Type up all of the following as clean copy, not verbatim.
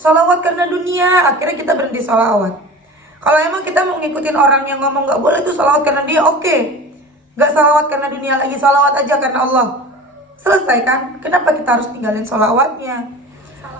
sholawat karena dunia, akhirnya kita berhenti sholawat. Kalau emang kita mau ngikutin orang yang ngomong gak boleh tuh sholawat karena dia, oke. Gak sholawat karena dunia lagi, sholawat aja karena Allah. Selesai kan? Kenapa kita harus tinggalin sholawatnya?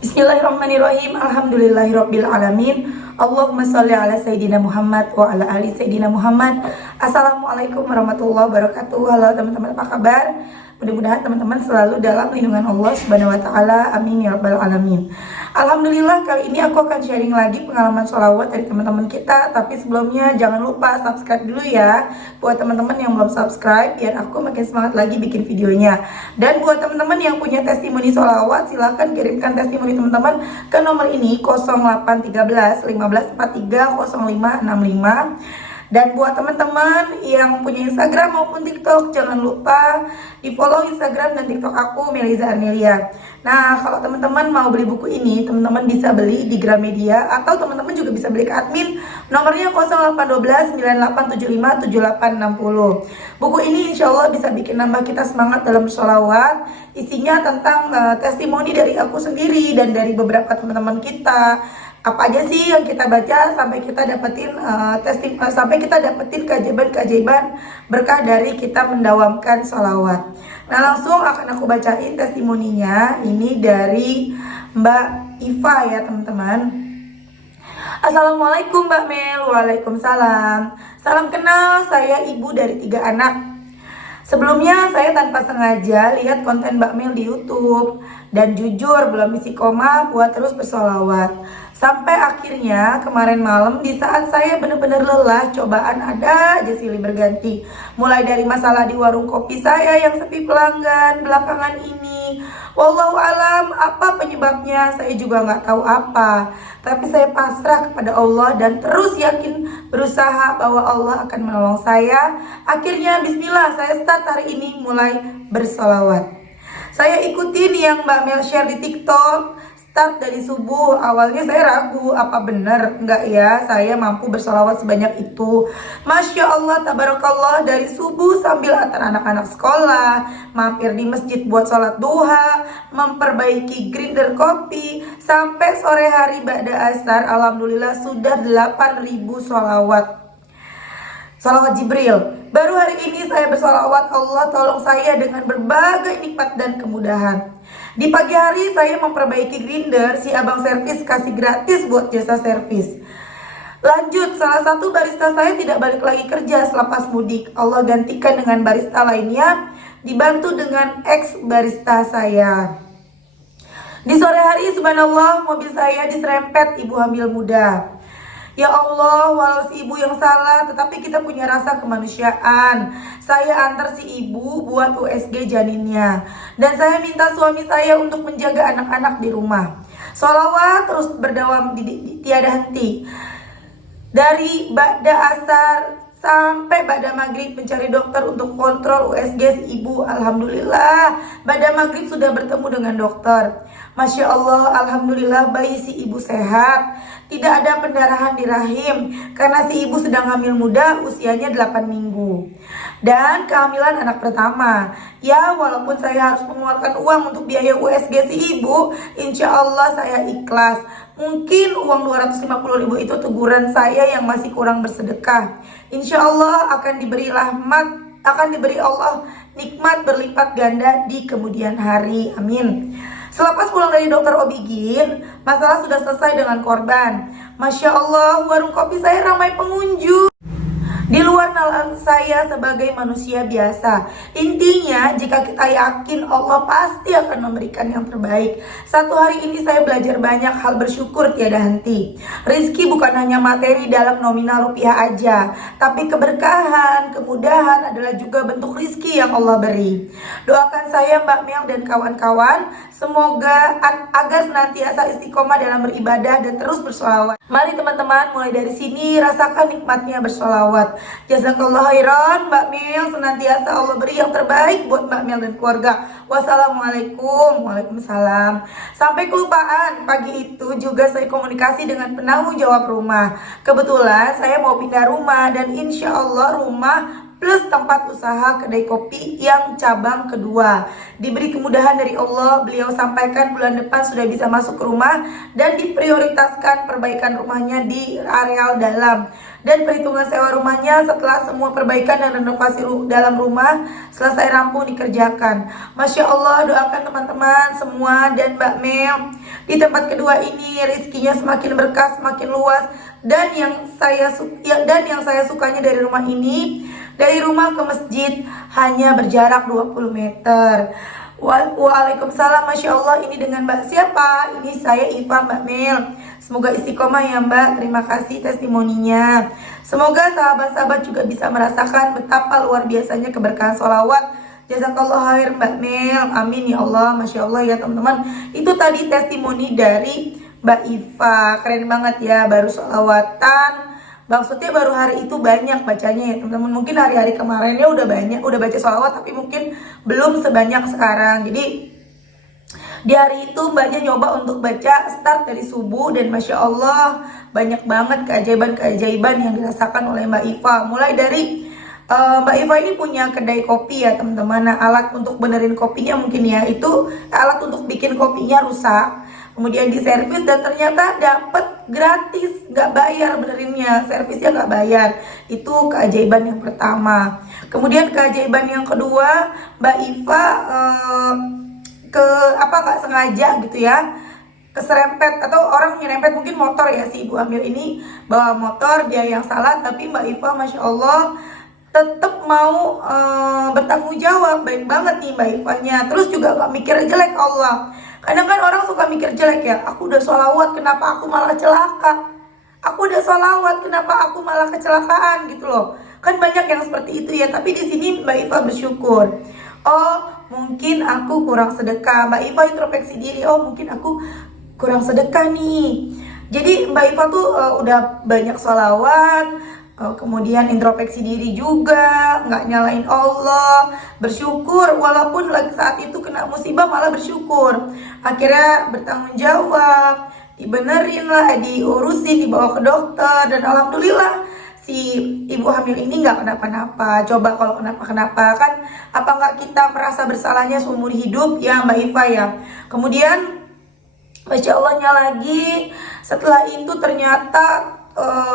Bismillahirrahmanirrahim. Alhamdulillahirabbil alamin. Allahumma sholli ala sayyidina Muhammad wa ala ali sayyidina Muhammad. Assalamualaikum warahmatullahi wabarakatuh. Halo teman-teman, apa kabar? Mudah-mudahan teman-teman selalu dalam lindungan Allah Subhanahu wa taala. Amin ya rabbal alamin. Alhamdulillah, kali ini aku akan sharing lagi pengalaman sholawat dari teman-teman kita. Tapi sebelumnya jangan lupa subscribe dulu ya, buat teman-teman yang belum subscribe, biar aku makin semangat lagi bikin videonya. Dan buat teman-teman yang punya testimoni sholawat, silahkan kirimkan testimoni teman-teman ke nomor ini 0813 1543 0565. Dan buat teman-teman yang punya Instagram maupun TikTok, jangan lupa di follow Instagram dan TikTok aku, Meliza Arnelia. Nah, kalau teman-teman mau beli buku ini, teman-teman bisa beli di Gramedia, atau teman-teman juga bisa beli ke admin. Nomornya 0812 9875 7860. Buku ini insya Allah bisa bikin nambah kita semangat dalam sholawat. Isinya tentang testimoni dari aku sendiri dan dari beberapa teman-teman kita. Apa aja sih yang kita baca sampai kita dapetin sampai kita dapetin keajaiban-keajaiban berkah dari kita mendawamkan sholawat. Nah, langsung akan aku bacain testimoninya. Ini dari Mbak Iva ya teman-teman. Assalamualaikum Mbak Mel. Waalaikumsalam. Salam kenal, saya ibu dari 3 anak. Sebelumnya saya tanpa sengaja lihat konten Mbak Mel di YouTube dan jujur belum istiqomah buat terus bersolawat. Sampai akhirnya kemarin malam di saat saya benar-benar lelah, cobaan ada aja silih berganti. Mulai dari masalah di warung kopi saya yang sepi pelanggan belakangan ini. Wallahu alam, apa penyebabnya saya juga nggak tahu apa. Tapi saya pasrah kepada Allah dan terus yakin berusaha bahwa Allah akan menolong saya. Akhirnya bismillah, saya start hari ini mulai bersolawat. Saya ikutin yang Mbak Mel share di TikTok. Start dari subuh. Awalnya saya ragu, apa benar enggak ya saya mampu bersolawat sebanyak itu. Masya Allah, tabarakallah, dari subuh sambil antar anak-anak sekolah, mampir di masjid buat sholat duha, memperbaiki grinder kopi, sampai sore hari ba'da asar, alhamdulillah sudah 8.000 sholawat. Sholawat Jibril. Baru hari ini saya bersolawat, Allah tolong saya dengan berbagai nikmat dan kemudahan. Di pagi hari saya memperbaiki grinder, si abang servis kasih gratis buat jasa servis. Lanjut, salah satu barista saya tidak balik lagi kerja selepas mudik. Allah gantikan dengan barista lainnya, dibantu dengan ex barista saya. Di sore hari subhanallah mobil saya diserempet ibu hamil muda. Ya Allah, walau si ibu yang salah, tetapi kita punya rasa kemanusiaan. Saya antar si ibu buat USG janinnya. Dan saya minta suami saya untuk menjaga anak-anak di rumah. Sholawat terus berdawam tiada henti. Dari ba'da asar sampai ba'da maghrib mencari dokter untuk kontrol USG si ibu. Alhamdulillah, ba'da maghrib sudah bertemu dengan dokter. Masya Allah, alhamdulillah bayi si ibu sehat. Tidak ada pendarahan di rahim karena si ibu sedang hamil muda, usianya 8 minggu. Dan kehamilan anak pertama. Ya, walaupun saya harus mengeluarkan uang untuk biaya USG si ibu, insya Allah saya ikhlas. Mungkin uang 250.000 itu teguran saya yang masih kurang bersedekah. Insya Allah akan diberi rahmat, akan diberi Allah nikmat berlipat ganda di kemudian hari. Amin. Selepas pulang dari dokter OB/GYN, masalah sudah selesai dengan korban. Masya Allah, warung kopi saya ramai pengunjung. Di luar nalar saya sebagai manusia biasa. Intinya, jika kita yakin Allah pasti akan memberikan yang terbaik. Satu hari ini saya belajar banyak hal, bersyukur tiada henti. Rizki bukan hanya materi dalam nominal rupiah aja, tapi keberkahan, kemudahan adalah juga bentuk rizki yang Allah beri. Doakan saya, Mbak Mel dan kawan-kawan, semoga agar senantiasa istiqomah dalam beribadah dan terus bersolawat. Mari teman-teman, mulai dari sini rasakan nikmatnya bersolawat. Jazakallah khairan Mbak Mel, senantiasa Allah beri yang terbaik buat Mbak Mel dan keluarga. Wassalamualaikum. Waalaikumsalam. Sampai kelupaan, pagi itu juga saya komunikasi dengan penanggung jawab rumah. Kebetulan saya mau pindah rumah dan insya Allah rumah plus tempat usaha kedai kopi yang cabang kedua. Diberi kemudahan dari Allah, beliau sampaikan bulan depan sudah bisa masuk ke rumah dan diprioritaskan perbaikan rumahnya di areal dalam. Dan perhitungan sewa rumahnya setelah semua perbaikan dan renovasi dalam rumah selesai rampung dikerjakan. Masya Allah, doakan teman-teman semua dan Mbak Mel di tempat kedua ini rezekinya semakin berkah, semakin luas. Dan yang saya sukanya dari rumah ini, dari rumah ke masjid hanya berjarak 20 meter. Waalaikumsalam, Masya Allah. Ini dengan Mbak siapa? Ini saya Iva, Mbak Mel. Semoga istiqomah ya Mbak. Terima kasih testimoninya. Semoga sahabat-sahabat juga bisa merasakan betapa luar biasanya keberkahan sholawat. Jazakallah khair Mbak Mel. Amin ya Allah. Masya Allah ya teman-teman. Itu tadi testimoni dari Mbak Iva. Keren banget ya, baru sholawatan. Maksudnya baru hari itu banyak bacanya ya teman-teman. Mungkin hari-hari kemarinnya udah banyak, udah baca sholawat, tapi mungkin belum sebanyak sekarang. Jadi di hari itu mbaknya nyoba untuk baca start dari subuh, dan Masya Allah banyak banget keajaiban-keajaiban yang dirasakan oleh Mbak Iva. Mulai dari Mbak Iva ini punya kedai kopi ya teman-teman. Nah, alat untuk benerin kopinya mungkin ya, itu alat untuk bikin kopinya rusak. Kemudian diservis dan ternyata dapat gratis, nggak bayar benerinnya, servisnya nggak bayar. Itu keajaiban yang pertama. Kemudian keajaiban yang kedua, Mbak Iva nggak sengaja gitu ya, keserempet atau orang nyerempet, mungkin motor ya, si ibu hamil ini bawa motor, dia yang salah, tapi Mbak Iva Masya Allah tetap mau bertanggung jawab. Baik banget nih Mbak Ivanya. Terus juga gak mikir jelek Allah. Kadang kan orang suka mikir jelek ya, aku udah sholawat kenapa aku malah celaka, aku udah sholawat kenapa aku malah kecelakaan gitu loh. Kan banyak yang seperti itu ya. Tapi di sini Mbak Iva bersyukur. Oh mungkin aku kurang sedekah. Mbak Iva introspeksi diri, oh mungkin aku kurang sedekah nih. Jadi Mbak Iva tuh udah banyak sholawat, kemudian introspeksi diri juga, nggak nyalain Allah, bersyukur walaupun lagi saat itu kena musibah malah bersyukur. Akhirnya bertanggung jawab, dibenerin lah, diurusin, dibawa ke dokter, dan alhamdulillah si ibu hamil ini nggak kenapa-napa. Coba kalau kenapa-kenapa kan apa nggak kita merasa bersalahnya seumur hidup ya Mbak Iva ya. Kemudian Masya Allahnya lagi, setelah itu ternyata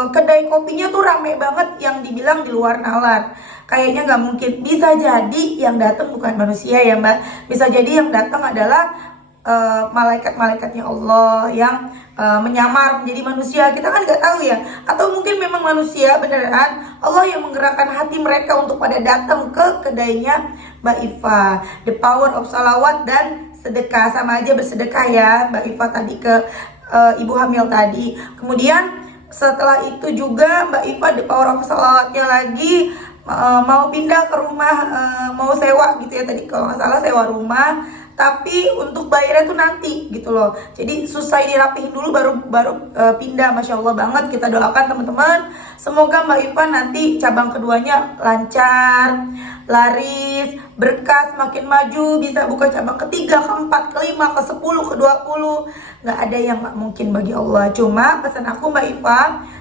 kedai kopinya tuh rame banget, yang dibilang di luar nalar. Kayaknya nggak mungkin. Bisa jadi yang datang bukan manusia ya Mbak. Bisa jadi yang datang adalah malaikat-malaikatnya Allah yang menyamar menjadi manusia. Kita kan nggak tahu ya. Atau mungkin memang manusia beneran, Allah yang menggerakkan hati mereka untuk pada datang ke kedainya Mbak Iva. The power of salawat dan sedekah, sama aja bersedekah ya Mbak Iva tadi ke ibu hamil tadi. Kemudian setelah itu juga Mbak Iva di power of salawatnya lagi mau pindah ke rumah, mau sewa gitu ya tadi kalau nggak salah, sewa rumah, tapi untuk bayarnya tuh nanti gitu loh. Jadi susah dirapihin dulu baru pindah. Masya Allah banget. Kita doakan teman-teman, semoga Mbak Iva nanti cabang keduanya lancar, laris, berkah, semakin maju, bisa buka cabang ketiga, keempat, kelima, ke 10, ke 20. Nggak ada yang nggak mungkin bagi Allah. Cuma pesan aku Mbak Iva,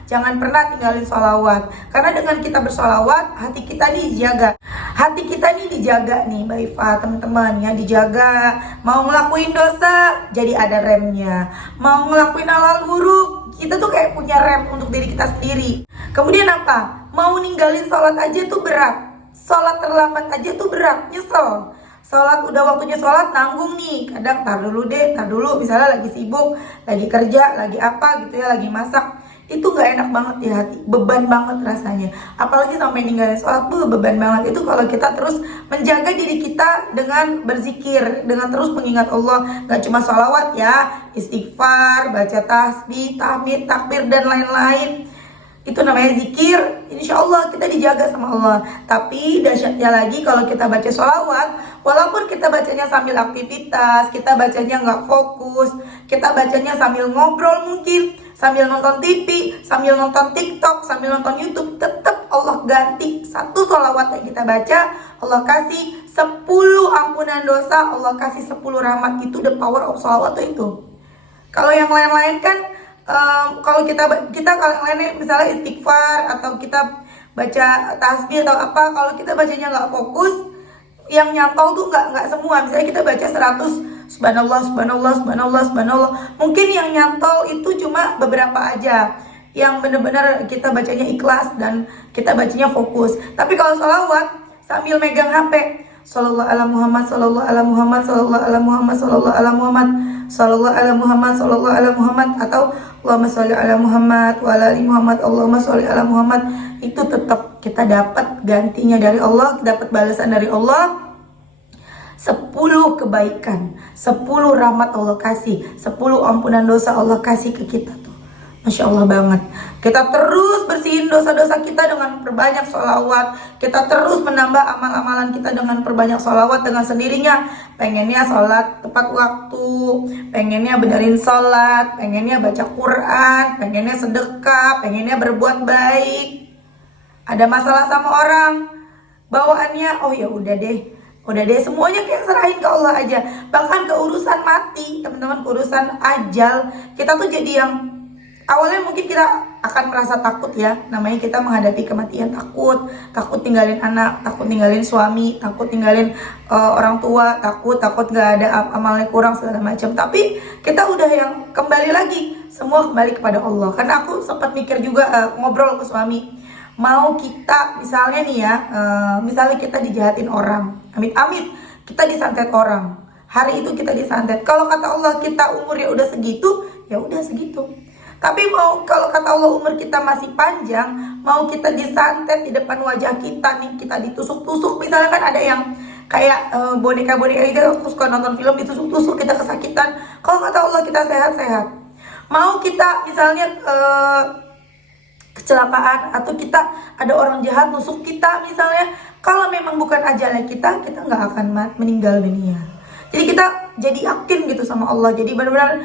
jangan pernah tinggalin sholawat. Karena dengan kita bersolawat, hati kita nih dijaga. Hati kita nih dijaga nih Mbak Iva, teman-teman ya, dijaga. Mau ngelakuin dosa, jadi ada remnya. Mau ngelakuin hal buruk, kita tuh kayak punya rem untuk diri kita sendiri. Kemudian apa? Mau ninggalin sholat aja tuh berat. Sholat terlambat aja tuh berat, nyesel. Sholat udah waktunya sholat, nanggung nih. Kadang tar dulu, misalnya lagi sibuk, lagi kerja, lagi apa gitu ya, lagi masak. Itu gak enak banget di hati, beban banget rasanya. Apalagi sampai ninggalin sholat tuh beban banget. Itu kalau kita terus menjaga diri kita dengan berzikir, dengan terus mengingat Allah. Gak cuma sholawat ya, istighfar, baca tasbih, tahmid, takbir, dan lain-lain. Itu namanya zikir. Insya Allah kita dijaga sama Allah. Tapi dahsyatnya lagi kalau kita baca sholawat, walaupun kita bacanya sambil aktivitas, kita bacanya nggak fokus, kita bacanya sambil ngobrol mungkin, sambil nonton TV, sambil nonton TikTok, sambil nonton YouTube, tetap Allah ganti satu sholawat yang kita baca, Allah kasih 10 ampunan dosa, Allah kasih 10 rahmat. Itu the power of sholawat itu. Kalau yang lain-lain kan kalau kita kalau lainnya misalnya istighfar atau kita baca tasbih atau apa, kalau kita bacanya nggak fokus, yang nyantol tuh nggak semua. Misalnya kita baca 100 subhanallah subhanallah subhanallah subhanallah, mungkin yang nyantol itu cuma beberapa aja, yang benar-benar kita bacanya ikhlas dan kita bacanya fokus. Tapi kalau sholawat sambil megang HP, sallallahu ala Muhammad, sallallahu ala Muhammad, sallallahu ala Muhammad, sallallahu ala Muhammad, sallallahu ala Muhammad, sallallahu ala Muhammad, atau Allahumma sholli ala Muhammad wa ala ali Muhammad, Allahumma sholli ala Muhammad, itu tetap kita dapat gantinya dari Allah, dapat balasan dari Allah. 10 kebaikan, 10 rahmat Allah kasih, 10 ampunan dosa Allah kasih ke kita tuh. Masya Allah banget. Kita terus bersihin dosa-dosa kita dengan perbanyak sholawat. Kita terus menambah amal-amalan kita dengan perbanyak sholawat. Dengan sendirinya, pengennya sholat tepat waktu, pengennya benerin sholat, pengennya baca Quran, pengennya sedekah, pengennya berbuat baik. Ada masalah sama orang, bawaannya, oh ya udah deh, semuanya kayak serahin ke Allah aja. Bahkan ke urusan mati, teman-teman, ke urusan ajal, kita tuh jadi yang awalnya mungkin kita akan merasa takut ya, namanya kita menghadapi kematian, takut tinggalin anak, takut tinggalin suami, takut tinggalin orang tua, takut gak ada amalnya kurang segala macam. Tapi kita udah yang kembali lagi, semua kembali kepada Allah. Karena aku sempat mikir juga, ngobrol ke suami, mau kita misalnya nih ya, misalnya kita dijahatin orang, amit-amit kita disantet orang, hari itu kita disantet. Kalau kata Allah kita umurnya udah segitu, ya udah segitu. Tapi mau kalau kata Allah umur kita masih panjang, mau kita disantet di depan wajah kita nih, kita ditusuk-tusuk. Misalnya kan ada yang kayak boneka-boneka itu, aku suka nonton film, ditusuk-tusuk kita kesakitan. Kalau kata Allah kita sehat-sehat. Mau kita misalnya kecelakaan, atau kita ada orang jahat nusuk kita misalnya, kalau memang bukan ajalnya kita nggak akan meninggal dunia. Jadi kita jadi yakin gitu sama Allah. Jadi benar-benar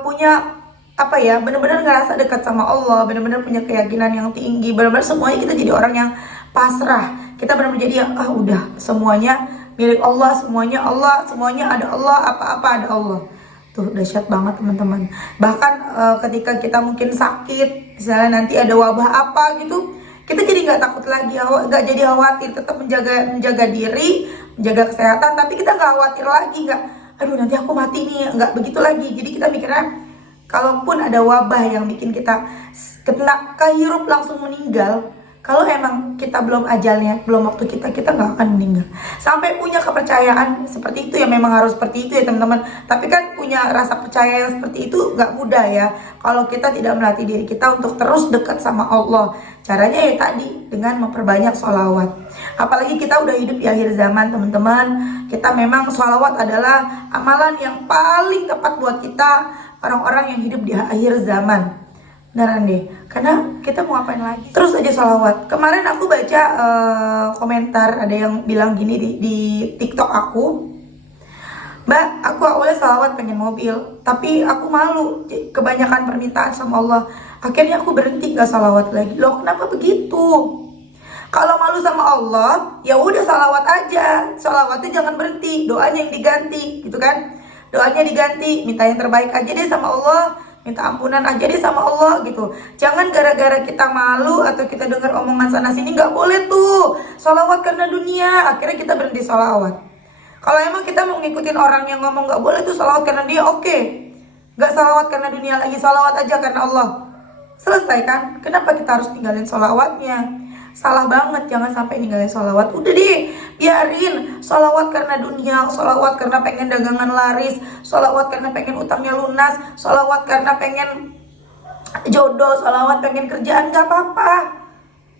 punya apa ya, benar-benar ngerasa dekat sama Allah, benar-benar punya keyakinan yang tinggi, benar-benar semuanya kita jadi orang yang pasrah. Kita benar-benar jadi yang udah semuanya milik Allah, semuanya Allah, semuanya ada Allah, apa-apa ada Allah. Tuh dahsyat banget teman-teman. Bahkan ketika kita mungkin sakit, misalnya nanti ada wabah apa gitu, kita jadi nggak takut lagi, nggak jadi khawatir, tetap menjaga diri, menjaga kesehatan, tapi kita nggak khawatir lagi, nggak aduh nanti aku mati nih, nggak begitu lagi. Jadi kita mikirnya, kalaupun ada wabah yang bikin kita kena kehirup langsung meninggal, kalau emang kita belum ajalnya, belum waktu kita nggak akan meninggal. Sampai punya kepercayaan seperti itu ya, memang harus seperti itu ya teman-teman. Tapi kan punya rasa percaya yang seperti itu nggak mudah ya, kalau kita tidak melatih diri kita untuk terus dekat sama Allah. Caranya ya tadi, dengan memperbanyak sholawat. Apalagi kita udah hidup di akhir zaman teman-teman. Kita memang sholawat adalah amalan yang paling tepat buat kita, orang-orang yang hidup di akhir zaman. Beneran deh, karena kita mau ngapain lagi, terus aja sholawat. Kemarin aku baca komentar, ada yang bilang gini di TikTok aku, Mbak, aku awalnya sholawat pengen mobil, tapi aku malu, kebanyakan permintaan sama Allah, akhirnya aku berhenti gak sholawat lagi. Loh kenapa begitu? Kalau malu sama Allah, ya udah sholawat aja, sholawatnya jangan berhenti, doanya yang diganti gitu kan. Doanya diganti, minta yang terbaik aja deh sama Allah, minta ampunan aja deh sama Allah gitu. Jangan gara-gara kita malu atau kita dengar omongan sana sini, nggak boleh tuh sholawat karena dunia, akhirnya kita berhenti sholawat. Kalau emang kita mau ngikutin orang yang ngomong nggak boleh tuh sholawat karena dia, oke, nggak sholawat karena dunia lagi, sholawat aja karena Allah. Selesai kan? Kenapa kita harus tinggalin sholawatnya? Salah banget, jangan sampai ninggalin sholawat. Udah deh, biarin sholawat karena dunia, sholawat karena pengen dagangan laris, sholawat karena pengen utangnya lunas, sholawat karena pengen jodoh, sholawat pengen kerjaan, gak apa-apa.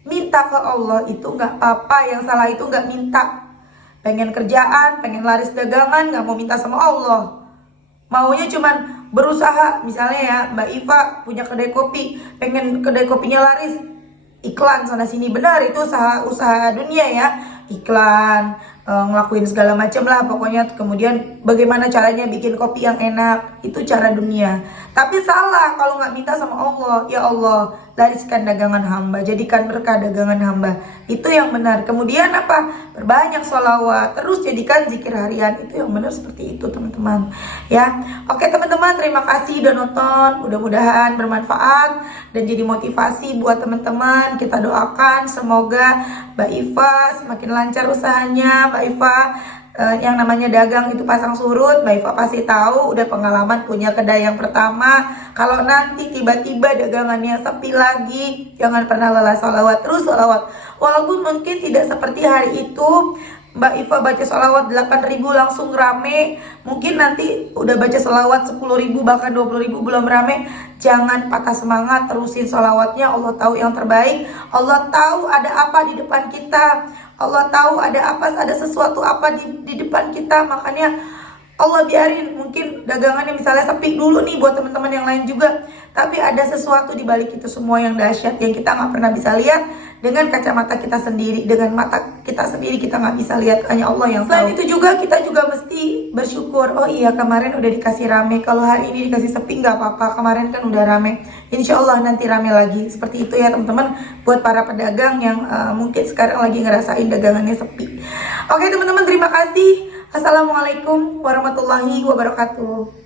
Minta ke Allah itu gak apa-apa, yang salah itu gak minta. Pengen kerjaan, pengen laris dagangan, gak mau minta sama Allah. Maunya cuman berusaha, misalnya ya Mbak Iva punya kedai kopi, pengen kedai kopinya laris, iklan sana sini, benar itu usaha dunia ya, iklan, ngelakuin segala macam lah pokoknya. Kemudian bagaimana caranya bikin kopi yang enak, itu cara dunia. Tapi salah kalau nggak minta sama Allah, ya Allah lariskan dagangan hamba, jadikan berkah dagangan hamba, itu yang benar. Kemudian apa? Perbanyak sholawat, terus jadikan zikir harian, itu yang benar seperti itu teman-teman ya. Oke teman-teman, terima kasih udah nonton, mudah-mudahan bermanfaat dan jadi motivasi buat teman-teman. Kita doakan semoga Mbak Iva semakin lancar usahanya. Mbak Iva yang namanya dagang itu pasang surut, Mbak Iva pasti tahu, udah pengalaman punya kedai yang pertama. Kalau nanti tiba-tiba dagangannya sepi lagi, jangan pernah lelah sholawat, terus sholawat. Walaupun mungkin tidak seperti hari itu Mbak Iva baca sholawat 8.000 langsung rame, mungkin nanti udah baca sholawat 10.000 bahkan 20.000 belum rame. Jangan patah semangat, terusin sholawatnya. Allah tahu yang terbaik, Allah tahu ada apa di depan kita, Allah tahu ada apa, ada sesuatu apa di depan kita. Makanya Allah biarin mungkin dagangannya misalnya sepi dulu nih buat teman-teman yang lain juga, tapi ada sesuatu di balik itu semua yang dahsyat yang kita nggak pernah bisa lihat dengan kacamata kita sendiri, dengan mata kita sendiri kita nggak bisa lihat, hanya Allah yang tahu. Selain itu juga kita juga mesti bersyukur. Oh iya, kemarin udah dikasih rame, kalau hari ini dikasih sepi nggak apa-apa, kemarin kan udah rame, insya Allah nanti rame lagi. Seperti itu ya teman-teman, buat para pedagang yang mungkin sekarang lagi ngerasain dagangannya sepi. Oke teman-teman, terima kasih. Assalamualaikum warahmatullahi wabarakatuh.